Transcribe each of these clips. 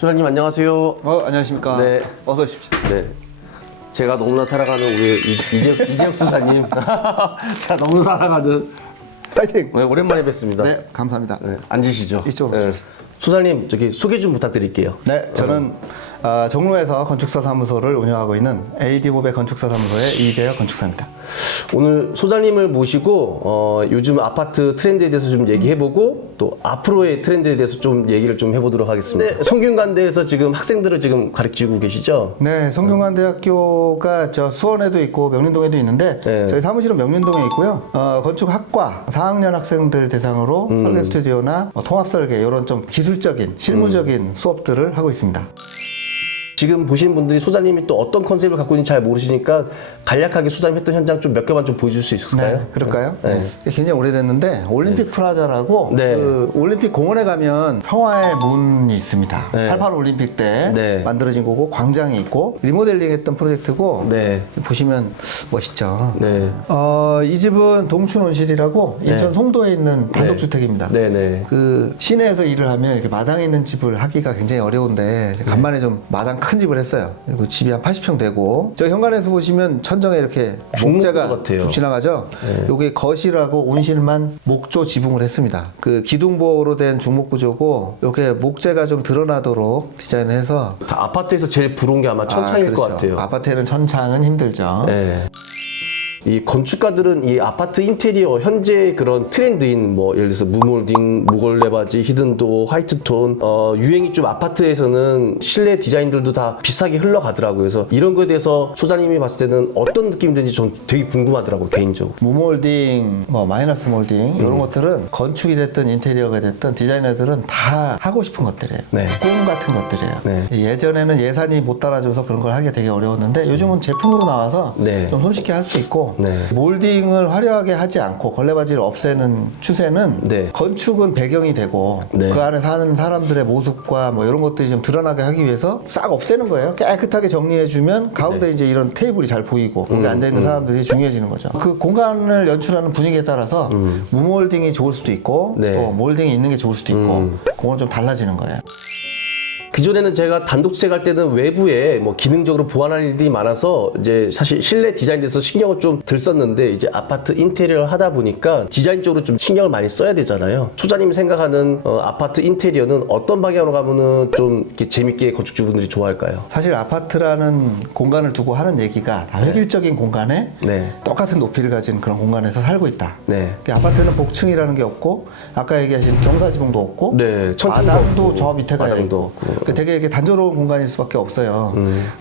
소장님 안녕하세요. 안녕하십니까. 네. 어서 오십시오. 네. 제가 너무나 사랑하는 우리 이재혁 수사님. 제가 너무나 사랑하는. 파이팅! 네, 오랜만에 뵙습니다. 네, 감사합니다. 네, 앉으시죠. 이쪽으로 네. 오십시오. 소장님 저기 소개 좀 부탁드릴게요. 네, 저는 종로에서 건축사 사무소를 운영하고 있는 AD모베 건축사 사무소의 이재혁 건축사입니다. 오늘 소장님을 모시고 요즘 아파트 트렌드에 대해서 좀 얘기해보고 또 앞으로의 트렌드에 대해서 좀 얘기를 좀 해보도록 하겠습니다. 네, 성균관대에서 지금 학생들을 지금 가르치고 계시죠? 네, 성균관대학교가 저 수원에도 있고 명륜동에도 있는데 네. 저희 사무실은 명륜동에 있고요. 건축학과 4학년 학생들 대상으로 설계 스튜디오나 통합 설계 이런 좀 기술적인 실무적인 수업들을 하고 있습니다. 지금 보시는 분들이 소장님이 또 어떤 컨셉을 갖고 있는지 잘 모르시니까 간략하게 소장님 했던 현장 좀 몇 개만 좀 보여줄 수 있을까요? 네, 그럴까요? 네. 굉장히 오래됐는데 올림픽 플라자라고 네. 그 올림픽 공원에 가면 평화의 문이 있습니다. 네. 88 올림픽 때 네. 만들어진 거고 광장이 있고 리모델링했던 프로젝트고 네. 보시면 멋있죠. 네. 이 집은 동춘온실이라고 인천 네. 송도에 있는 단독주택입니다. 네, 네. 그 시내에서 일을 하면 이렇게 마당에 있는 집을 하기가 굉장히 어려운데 간만에 좀 마당 큰 집을 했어요. 그리고 집이 한 80평 되고 저 현관에서 보시면 천정에 이렇게 목재가 같아요. 쭉 지나가죠. 네. 요게 거실하고 온실만 목조 지붕을 했습니다. 그 기둥보호로 된 중목 구조고 이렇게 목재가 좀 드러나도록 디자인해서 다 아파트에서 제일 부러운 게 아마 천창일 것 같아요. 아파트에는 천창은 힘들죠. 네. 이 건축가들은 이 아파트 인테리어 현재 그런 트렌드인 뭐 예를 들어서 무몰딩, 무걸레바지, 히든도어, 화이트톤 유행이 좀 아파트에서는 실내 디자인들도 다 비슷하게 흘러가더라고요. 그래서 이런 거에 대해서 소장님이 봤을 때는 어떤 느낌이 드는지 전 되게 궁금하더라고요, 개인적으로. 무몰딩, 뭐 마이너스 몰딩 이런 것들은 건축이 됐든 인테리어가 됐든 디자이너들은 다 하고 싶은 것들이에요. 네. 꿈 같은 것들이에요. 네. 예전에는 예산이 못 따라줘서 그런 걸 하기가 되게 어려웠는데 요즘은 제품으로 나와서 네. 좀 손쉽게 할 수 있고 네. 몰딩을 화려하게 하지 않고 걸레바지를 없애는 추세는 네. 건축은 배경이 되고 네. 그 안에 사는 사람들의 모습과 뭐 이런 것들이 좀 드러나게 하기 위해서 싹 없애는 거예요. 깨끗하게 정리해주면 가운데 네. 이제 이런 테이블이 잘 보이고 거기 앉아있는 사람들이 중요해지는 거죠. 그 공간을 연출하는 분위기에 따라서 무몰딩이 좋을 수도 있고 네. 또 몰딩이 있는 게 좋을 수도 있고 그건 좀 달라지는 거예요. 기존에는 제가 단독주택 할 때는 외부에 뭐 기능적으로 보완할 일들이 많아서 이제 사실 실내 디자인에 대해서 신경을 좀 덜 썼는데 이제 아파트 인테리어를 하다 보니까 디자인 쪽으로 좀 신경을 많이 써야 되잖아요. 소장님이 생각하는 아파트 인테리어는 어떤 방향으로 가면은 좀 이렇게 재밌게 건축주분들이 좋아할까요? 사실 아파트라는 공간을 두고 하는 얘기가 다 획일적인 공간에 네. 똑같은 높이를 가진 그런 공간에서 살고 있다. 네. 아파트는 복층이라는 게 없고 아까 얘기하신 경사지붕도 없고 네. 천장도 마당도 없고, 저 밑에 가야 마당도 있고 없고. 되게 이렇게 단조로운 공간일 수밖에 없어요.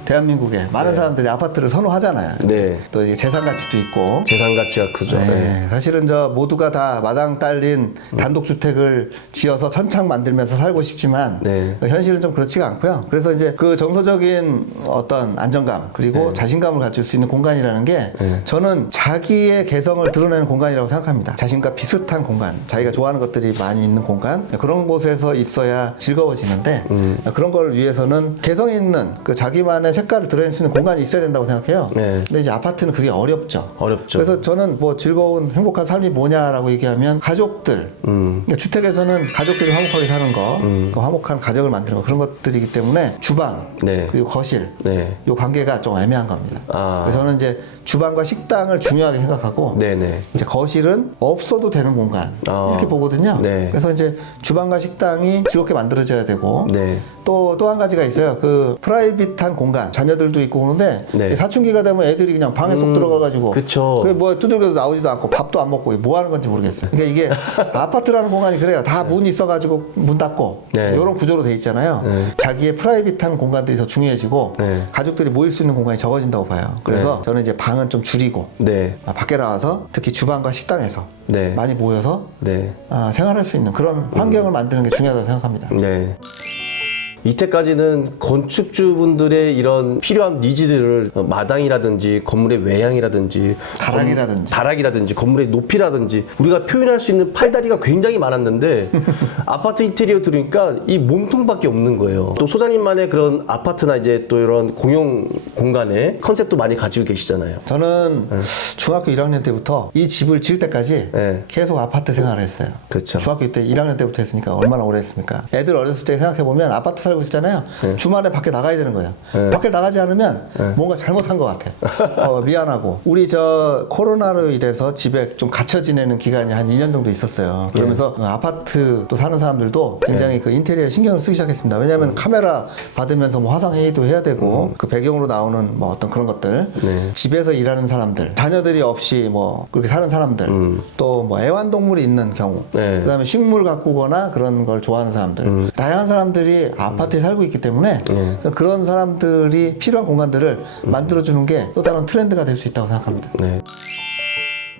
대한민국에 많은 사람들이 아파트를 선호하잖아요. 네. 또 이게 재산 가치도 있고. 재산 가치가 크죠. 네. 네. 사실은 저 모두가 다 마당 딸린 단독주택을 지어서 천창 만들면서 살고 싶지만 네. 현실은 좀 그렇지가 않고요. 그래서 이제 그 정서적인 어떤 안정감 그리고 자신감을 가질 수 있는 공간이라는 게 저는 자기의 개성을 드러내는 공간이라고 생각합니다. 자신과 비슷한 공간, 자기가 좋아하는 것들이 많이 있는 공간 그런 곳에서 있어야 즐거워지는데 그런 걸 위해서는 개성 있는 그 자기만의 색깔을 드러낼 수 있는 공간이 있어야 된다고 생각해요. 네. 근데 이제 아파트는 그게 어렵죠. 어렵죠. 그래서 저는 뭐 즐거운 행복한 삶이 뭐냐라고 얘기하면 가족들 그러니까 주택에서는 가족들이 화목하게 사는 거 그 화목한 가정을 만드는 거 그런 것들이기 때문에 주방 네. 그리고 거실 네. 이 관계가 좀 애매한 겁니다. 아. 그래서 저는 이제 주방과 식당을 중요하게 생각하고 네네. 이제 거실은 없어도 되는 공간 이렇게 보거든요. 네. 그래서 이제 주방과 식당이 즐겁게 만들어져야 되고 네. 또 한 가지가 있어요. 그 프라이빗한 공간 자녀들도 있고 그러는데 네. 사춘기가 되면 애들이 그냥 방에 쏙 들어가가지고 그쵸. 그게 뭐 두들겨도 나오지도 않고 밥도 안 먹고 뭐 하는 건지 모르겠어요. 그러니까 이게 아파트라는 공간이 그래요. 다 문 있어가지고 문 닫고 네. 이런 구조로 돼 있잖아요. 네. 자기의 프라이빗한 공간들이 더 중요해지고 네. 가족들이 모일 수 있는 공간이 적어진다고 봐요. 그래서 저는 이제 방은 좀 줄이고 네. 밖에 나와서 특히 주방과 식당에서 네. 많이 모여서 네. 생활할 수 있는 그런 환경을 만드는 게 중요하다고 생각합니다. 네. 이때까지는 건축주분들의 이런 필요한 니즈들을 마당이라든지 건물의 외양이라든지 다락이라든지 건물의 높이라든지 우리가 표현할 수 있는 팔다리가 굉장히 많았는데 아파트 인테리어 들으니까 이 몸통밖에 없는 거예요. 또 소장님만의 그런 아파트나 이제 또 이런 공용 공간에 컨셉도 많이 가지고 계시잖아요. 저는 중학교 1학년 때부터 이 집을 지을 때까지 네. 계속 아파트 생활을 했어요. 그렇죠. 중학교 때 1학년 때부터 했으니까 얼마나 오래 했습니까? 애들 어렸을 때 생각해보면 아파트 살 살고 있잖아요. 네. 주말에 밖에 나가야 되는 거예요. 네. 밖에 나가지 않으면 뭔가 잘못한 것 같아. 미안하고. 우리 저 코로나로 인해서 집에 좀 갇혀 지내는 기간이 한 2년 정도 있었어요. 그러면서 아파트 또 사는 사람들도 굉장히 그 인테리어에 신경을 쓰기 시작했습니다. 왜냐하면 카메라 받으면서 뭐 화상 회의도 해야 되고 그 배경으로 나오는 뭐 어떤 그런 것들, 집에서 일하는 사람들, 자녀들이 없이 뭐 그렇게 사는 사람들, 또 뭐 애완동물이 있는 경우, 그다음에 식물 가꾸거나 그런 걸 좋아하는 사람들, 다양한 사람들이 아파트에 살고 있기 때문에 그런 사람들이 필요한 공간들을 만들어주는 게 또 다른 트렌드가 될 수 있다고 생각합니다. 네.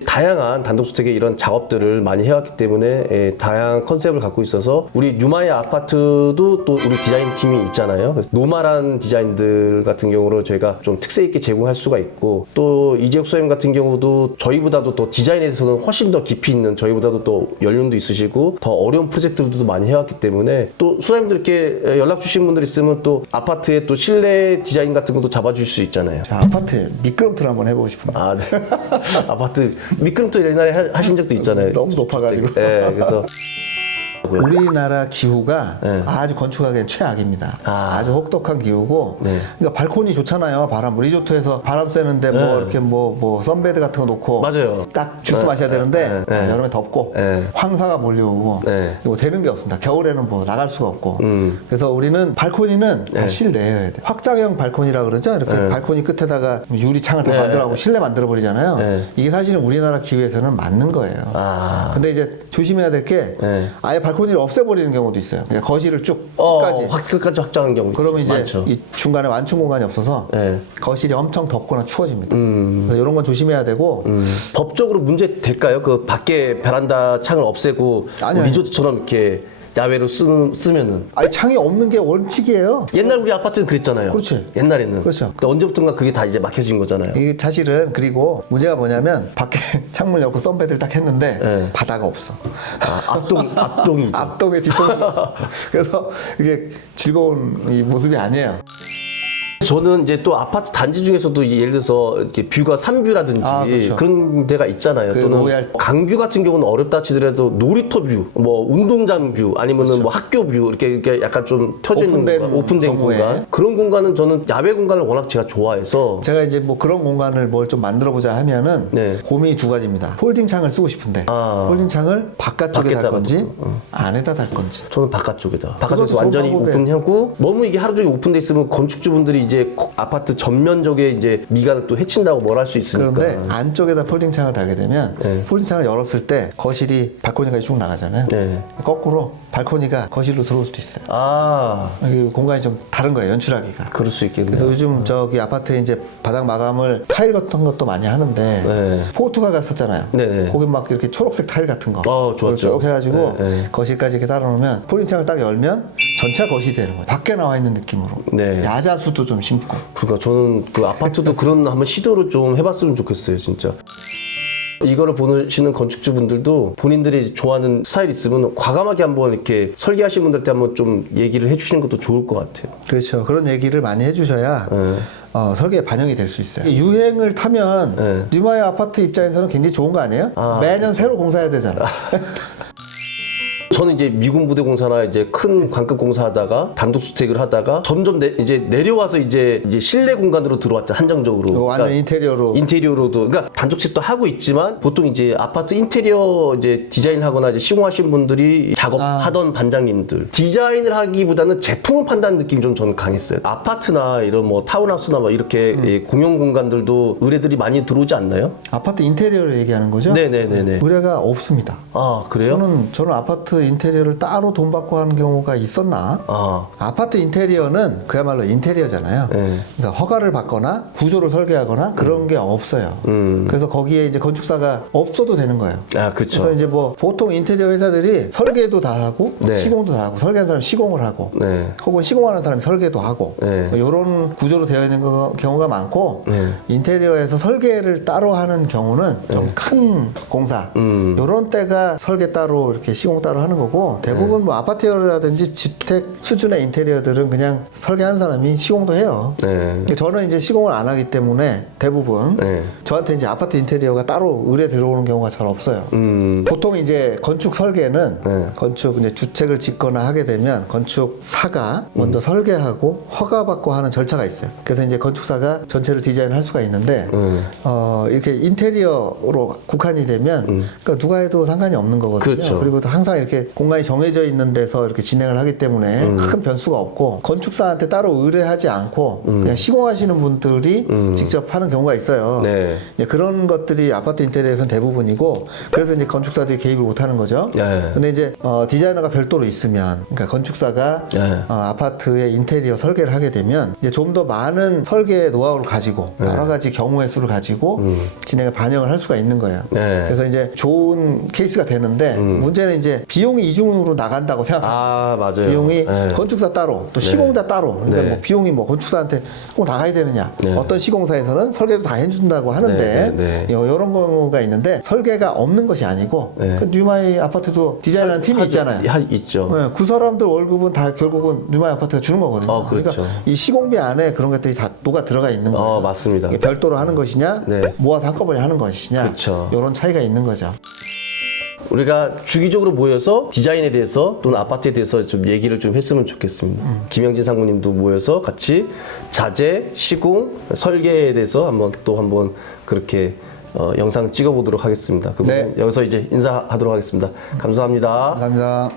다양한 단독주택의 이런 작업들을 많이 해왔기 때문에 다양한 컨셉을 갖고 있어서 우리 뉴마의 아파트도 또 우리 디자인 팀이 있잖아요. 그래서 노멀한 디자인들 같은 경우로 저희가 좀 특색 있게 제공할 수가 있고 또 이재욱 소장님 같은 경우도 저희보다도 또 디자인에 대해서는 훨씬 더 깊이 있는 저희보다도 또 연륜도 있으시고 더 어려운 프로젝트들도 많이 해왔기 때문에 또 소장님들께 연락 주신 분들 있으면 또 아파트의 또 실내 디자인 같은 것도 잡아줄 수 있잖아요. 자, 아파트에 미끄럼틀 한번 해보고 싶은데. 아, 네. 아파트 미끄럼틀 옛날에 하신 적도 있잖아요. 너무 높아가지고. 네, 그래서 우리나라 기후가 아주 건축하기엔 최악입니다. 아주 혹독한 기후고, 그러니까 발코니 좋잖아요. 바람 리조트에서 바람 쐬는데 뭐 이렇게 뭐 선베드 같은 거 놓고 맞아요. 딱 주스 마셔야 되는데 여름에 덥고 황사가 몰려오고 뭐 되는 게 없습니다. 겨울에는 뭐 나갈 수가 없고. 그래서 우리는 발코니는 다 실내여야 돼. 확장형 발코니라 그러죠. 이렇게 발코니 끝에다가 유리창을 다 만들어가고 실내 만들어 버리잖아요. 이게 사실은 우리나라 기후에서는 맞는 거예요. 근데 이제 조심해야 될 게 아예 발코니를 없애버리는 경우도 있어요. 그냥 거실을 쭉 끝까지. 끝까지 확장하는 경우. 그러면 이제 많죠. 이 중간에 완충 공간이 없어서 거실이 엄청 덥거나 추워집니다. 그래서 이런 건 조심해야 되고. 법적으로 문제 될까요? 그 밖에 베란다 창을 없애고 아니요. 리조트처럼 이렇게 야외로 쓰면은. 아니 창이 없는 게 원칙이에요. 옛날 우리 아파트는 그랬잖아요. 그렇지. 옛날에는. 그렇죠. 근데 언제부턴가 그게 다 이제 막혀진 거잖아요. 이게 사실은 그리고 문제가 뭐냐면 밖에 창문 열고 선베드를 딱 했는데 바다가 없어. 앞동이죠. 앞동에 뒷동이. 그래서 이게 즐거운 이 모습이 아니에요. 저는 이제 또 아파트 단지 중에서도 예를 들어서 이렇게 뷰가 산뷰라든지 그렇죠. 그런 데가 있잖아요. 또는 로얄. 강뷰 같은 경우는 어렵다 치더라도 놀이터 뷰, 뭐 운동장 뷰, 아니면은 뭐 학교 뷰 이렇게 약간 좀 켜져 있는 오픈된 공간, 오픈된 경우에. 공간. 그런 공간은 저는 야외 공간을 워낙 제가 좋아해서 제가 이제 뭐 그런 공간을 뭘 좀 만들어 보자 하면은 고민이 두 가지입니다. 폴딩 창을 쓰고 싶은데 폴딩 창을 바깥쪽에 달 밖에다가 건지 안에다 달 건지. 저는 바깥쪽에다. 바깥쪽에서 그것도 완전히 좋은 방법이에요. 오픈하고 너무 이게 하루 종일 오픈돼 있으면 건축주분들이 이제 아파트 전면적에 이제 미간을 또 해친다고 뭘 할 수 있으니까. 그런데 안쪽에다 폴딩 창을 달게 되면 폴딩 창을 열었을 때 거실이 발코니까지 쭉 나가잖아요. 거꾸로 발코니가 거실로 들어올 수도 있어요. 이 공간이 좀 다른 거예요, 연출하기가. 그럴 수 있겠네요. 그래서 요즘 저기 아파트에 이제 바닥 마감을 타일 같은 것도 많이 하는데 포르투갈 갔었잖아요. 거기 막 이렇게 초록색 타일 같은 거 그걸 좋았죠. 쭉 해가지고 거실까지 이렇게 따라놓으면 폴딩 창을 딱 열면 전체가 거실이 되는 거예요. 밖에 나와 있는 느낌으로. 야자수도 좀 심고. 그러니까 저는 그 아파트도 그런 한번 시도를 좀 해봤으면 좋겠어요, 진짜. 이거를 보시는 건축주분들도 본인들이 좋아하는 스타일 있으면 과감하게 한번 이렇게 설계하신 분들한테 한번 좀 얘기를 해주시는 것도 좋을 것 같아요. 그렇죠. 그런 얘기를 많이 해주셔야 설계에 반영이 될 수 있어요. 유행을 타면 뉴마의 아파트 입장에서는 굉장히 좋은 거 아니에요? 매년 새로 공사해야 되잖아. 저는 이제 미군 부대 공사나 이제 큰 관급 공사하다가 단독주택을 하다가 점점 이제 내려와서 이제 실내 공간으로 들어왔죠, 한정적으로. 완전 인테리어로. 인테리어로도. 그러니까 단독주택도 하고 있지만 보통 이제 아파트 인테리어 이제 디자인하거나 이제 시공하신 분들이 작업하던 반장님들. 디자인을 하기보다는 제품을 판다는 느낌이 좀 저는 강했어요. 아파트나 이런 뭐 타운하우스나 뭐 이렇게 공용 공간들도 의뢰들이 많이 들어오지 않나요? 아파트 인테리어를 얘기하는 거죠? 네네네네. 의뢰가 없습니다. 그래요? 저는 아파트 인테리어를 따로 돈 받고 하는 경우가 있었나? 아파트 인테리어는 그야말로 인테리어잖아요. 그러니까 허가를 받거나 구조를 설계하거나 그런 게 없어요. 그래서 거기에 이제 건축사가 없어도 되는 거예요. 그렇죠. 그래서 이제 뭐 보통 인테리어 회사들이 설계도 다 하고 시공도 다 하고 설계하는 사람이 시공을 하고 혹은 시공하는 사람이 설계도 하고 이런 구조로 되어 있는 경우가 많고 인테리어에서 설계를 따로 하는 경우는 좀 큰 공사 이런 때가 설계 따로 이렇게 시공 따로 하는 하는 거고 대부분 뭐 아파트라든지 주택 수준의 인테리어들은 그냥 설계하는 사람이 시공도 해요. 네. 저는 이제 시공을 안 하기 때문에 대부분 네. 저한테 이제 아파트 인테리어가 따로 의뢰 들어오는 경우가 잘 없어요. 보통 이제 건축 설계는 네. 건축 이제 주택을 짓거나 하게 되면 건축사가 먼저 설계하고 허가받고 하는 절차가 있어요. 그래서 이제 건축사가 전체를 디자인할 수가 있는데 이렇게 인테리어로 국한이 되면 그러니까 누가 해도 상관이 없는 거거든요. 그렇죠. 그리고 또 항상 이렇게 공간이 정해져 있는 데서 이렇게 진행을 하기 때문에 큰 변수가 없고 건축사한테 따로 의뢰하지 않고 그냥 시공하시는 분들이 직접 하는 경우가 있어요. 네. 예, 그런 것들이 아파트 인테리어에서는 대부분이고 그래서 이제 건축사들이 개입을 못하는 거죠. 네. 근데 이제 디자이너가 별도로 있으면 그러니까 건축사가 네. 아파트의 인테리어 설계를 하게 되면 이제 좀 더 많은 설계 노하우를 가지고 여러 가지 경우의 수를 가지고 진행을 반영을 할 수가 있는 거예요. 네. 그래서 이제 좋은 케이스가 되는데 문제는 이제 비용이 이중으로 나간다고 생각합니다. 아, 맞아요. 비용이 네. 건축사 따로 또 시공자 따로 그러니까 네. 뭐 비용이 뭐 건축사한테 꼭 나가야 되느냐 네. 어떤 시공사에서는 설계도 다 해준다고 하는데 네. 이런 경우가 있는데 설계가 없는 것이 아니고 네. 그 뉴마이 아파트도 디자인하는 팀이 있잖아요. 있죠. 네, 그 사람들 월급은 다 결국은 뉴마이 아파트가 주는 거거든요. 그렇죠. 그러니까 이 시공비 안에 그런 것들이 다 녹아 들어가 있는 거예요. 맞습니다. 이게 별도로 하는 것이냐 네. 모아서 한꺼번에 하는 것이냐 그렇죠. 이런 차이가 있는 거죠. 우리가 주기적으로 모여서 디자인에 대해서 또는 아파트에 대해서 좀 얘기를 좀 했으면 좋겠습니다. 김영진 상무님도 모여서 같이 자재, 시공, 설계에 대해서 한번 그렇게 영상 찍어보도록 하겠습니다. 그럼 네. 여기서 이제 인사하도록 하겠습니다. 감사합니다. 감사합니다.